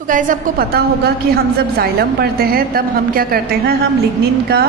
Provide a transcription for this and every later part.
So guys, आपको पता होगा कि हम जब जाइलम पढ़ते हैं तब हम क्या करते हैं, हम लिग्निन का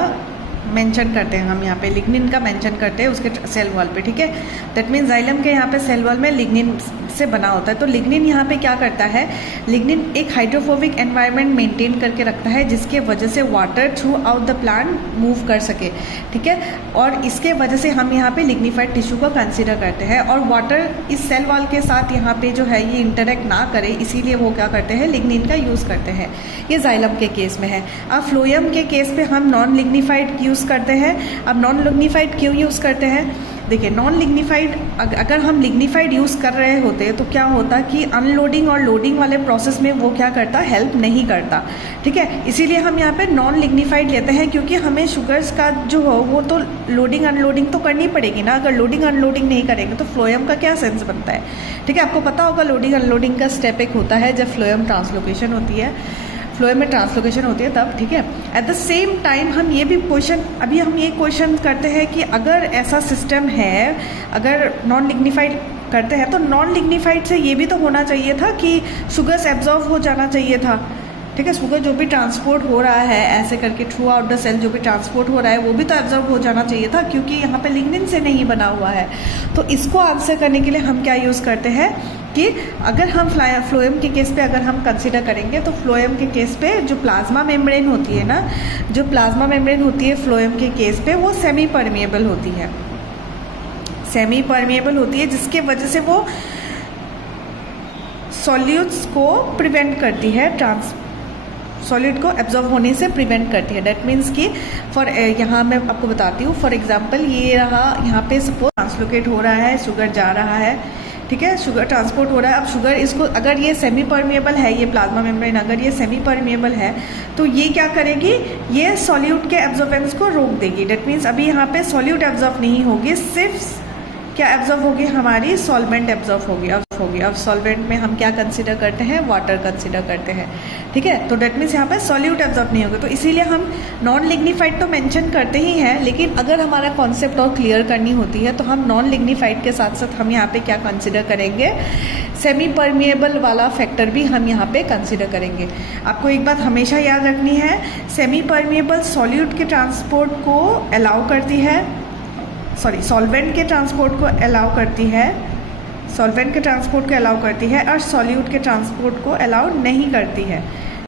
मेंशन करते हैं। हम यहाँ पे लिग्निन का मेंशन करते हैं उसके सेल वॉल पे, ठीक है। दैट मीन्स जाइलम के यहाँ पे सेल वॉल में लिग्निन से बना होता है। तो लिग्निन यहाँ पे क्या करता है, लिग्निन एक हाइड्रोफोबिक एनवायरनमेंट मेंटेन करके रखता है जिसके वजह से water through out the plant move कर सके, ठीक है। और इसके वजह से हम यहाँ पे लिग्निफाइड टिश्यू को कंसिडर करते हैं और वाटर इस सेल वॉल के साथ यहाँ पे जो है ये इंटरेक्ट ना करे, इसीलिए वो क्या करते हैं, लिग्निन का यूज़ करते हैं। ये जाइलम के केस में है। अब फ्लोएम के केस पे हम नॉन लिग्निफाइड यूज़ करते हैं। अब नॉन लिग्निफाइड क्यों यूज़ करते हैं, देखिए नॉन लिग्निफाइड अगर हम लिग्निफाइड यूज़ कर रहे होते तो क्या होता कि अनलोडिंग और लोडिंग वाले प्रोसेस में वो क्या करता, हेल्प नहीं करता, ठीक है। इसीलिए हम यहाँ पे नॉन लिग्निफाइड लेते हैं क्योंकि हमें शुगर्स का जो हो वो तो लोडिंग अनलोडिंग तो करनी पड़ेगी ना। अगर लोडिंग अनलोडिंग नहीं करेंगे तो फ्लोएम का क्या सेंस बनता है, ठीक है। आपको पता होगा लोडिंग अनलोडिंग का स्टेप एक होता है जब फ्लोएम ट्रांसलोकेशन होती है, फ्लोएम में ट्रांसलोकेशन होती है तब, ठीक है। एट द सेम टाइम हम ये भी क्वेश्चन करते हैं कि अगर ऐसा सिस्टम है, अगर नॉन लिग्निफाइड करते हैं तो नॉन लिग्निफाइड से ये भी तो होना चाहिए था कि शुगर्स एब्जॉर्व हो जाना चाहिए था, ठीक है। शुगर जो भी ट्रांसपोर्ट हो रहा है ऐसे करके थ्रू आउट द सेल जो भी ट्रांसपोर्ट हो रहा है वो भी तो एब्जॉर्ब हो जाना चाहिए था क्योंकि यहाँ पे लिग्निन से नहीं बना हुआ है। तो इसको आंसर करने के लिए हम क्या यूज़ करते हैं कि अगर हम फ्लोएम के केस पे अगर हम कंसिडर करेंगे तो फ्लोएम के केस पे जो प्लाज्मा मेम्ब्रेन होती है ना, जो प्लाज्मा मेम्ब्रेन होती है फ्लोएम के केस पे वो सेमी परमिएबल होती है, सेमी परमिएबल होती है जिसके वजह से वो सॉल्यूट्स को प्रिवेंट करती है, सॉलिड को एब्जॉर्ब होने से प्रिवेंट करती है। डेट मीन्स कि फॉर यहाँ मैं आपको बताती हूँ, फॉर एग्जांपल ये रहा, यहाँ पे सपोज ट्रांसलोकेट हो रहा है, शुगर जा रहा है, ठीक है, शुगर ट्रांसपोर्ट हो रहा है। अब शुगर इसको अगर ये सेमी परमिएबल है, ये प्लाज्मा मेम्ब्रेन अगर ये सेमी परमिएबल है तो ये क्या करेगी, ये सॉल्यूट के एब्जॉर्बेंस को रोक देगी। डेट मीन्स अभी यहाँ पे सॉल्यूट एब्जॉर्ब नहीं होगी, सिर्फ क्या एब्जॉर्ब होगी, हमारी सॉल्वेंट एब्जॉर्ब होगी। अब सॉल्वेंट में हम क्या कंसिडर करते हैं, वाटर कंसिडर करते हैं, ठीक है। तो डेट मीन्स यहाँ पे सॉल्यूट एब्जॉर्ब नहीं होगा, तो इसीलिए हम नॉन लिग्निफाइड तो मेंशन करते ही हैं, लेकिन अगर हमारा कॉन्सेप्ट और क्लियर करनी होती है तो हम नॉन लिग्निफाइड के साथ साथ हम यहाँ पे क्या कंसिडर करेंगे, सेमी परमिएबल वाला फैक्टर भी हम यहाँ पे कंसिडर करेंगे। आपको एक बात हमेशा याद रखनी है, सेमी परमिएबल सॉल्यूट के ट्रांसपोर्ट को अलाउ करती है, सॉल्वेंट के ट्रांसपोर्ट को अलाउ करती है, सॉल्वेंट के ट्रांसपोर्ट को अलाउ करती है और सॉल्यूट के ट्रांसपोर्ट को अलाउ नहीं करती है।